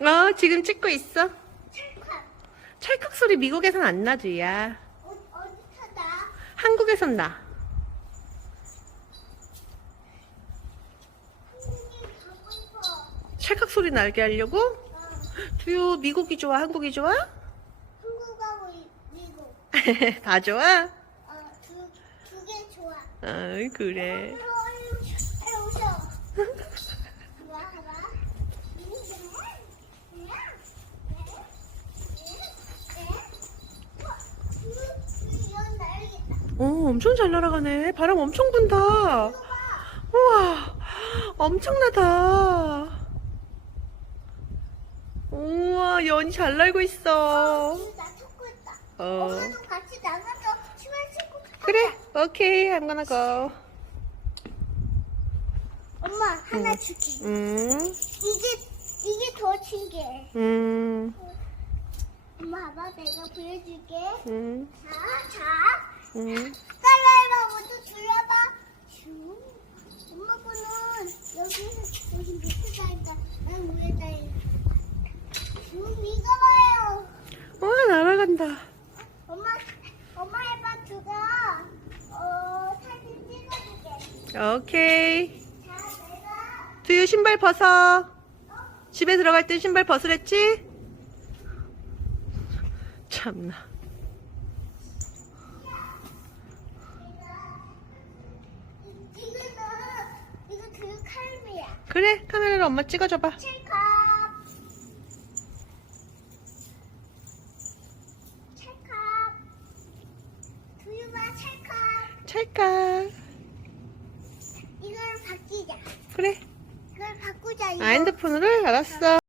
어, 지금 찍고 있어. 찰칵. 찰칵 소리 미국에선 안 나지, 야. 어, 어디서 나? 한국에선 나. 찰칵 소리 나게 하려고? 어, 두유, 미국이 좋아, 한국이 좋아? 한국하고 이- 미국. 다 좋아? 어, 두, 두 개 좋아. 아, 그래. 아유, 웃어. 봐, 봐. 이건 날겠다. 어, 엄청 잘 날아가네. 바람 엄청 분다. 우와, 엄청나다. 우와, 연이 잘 날고 있어. 어, 그래, 오케이, I'm gonna go. 엄마 하나 줄게. 음, 이게 이게 더 신기해. 음, 엄마 봐봐 내가 보여줄게. 음, 자, 자. 음. 딸라이바 모두 둘러봐. 슝. 엄마 거는 여기 여기 밑에다 있다. 난 위에다 있다. 슝 이거 봐요. 와, 날아간다. 엄마 엄마 해봐 두가 어 사진 찍어줄게. 오케이. 자 내가 두유 신발 벗어. 집에 들어갈 때 신발 벗으랬지? 참나. 이거는 이거 그 칼미야. 그래, 카메라로 엄마 찍어줘봐. 찰칵. 이걸 바뀌자. 그래. 이걸 바꾸자 이거. 아, 핸드폰으로? 알았어.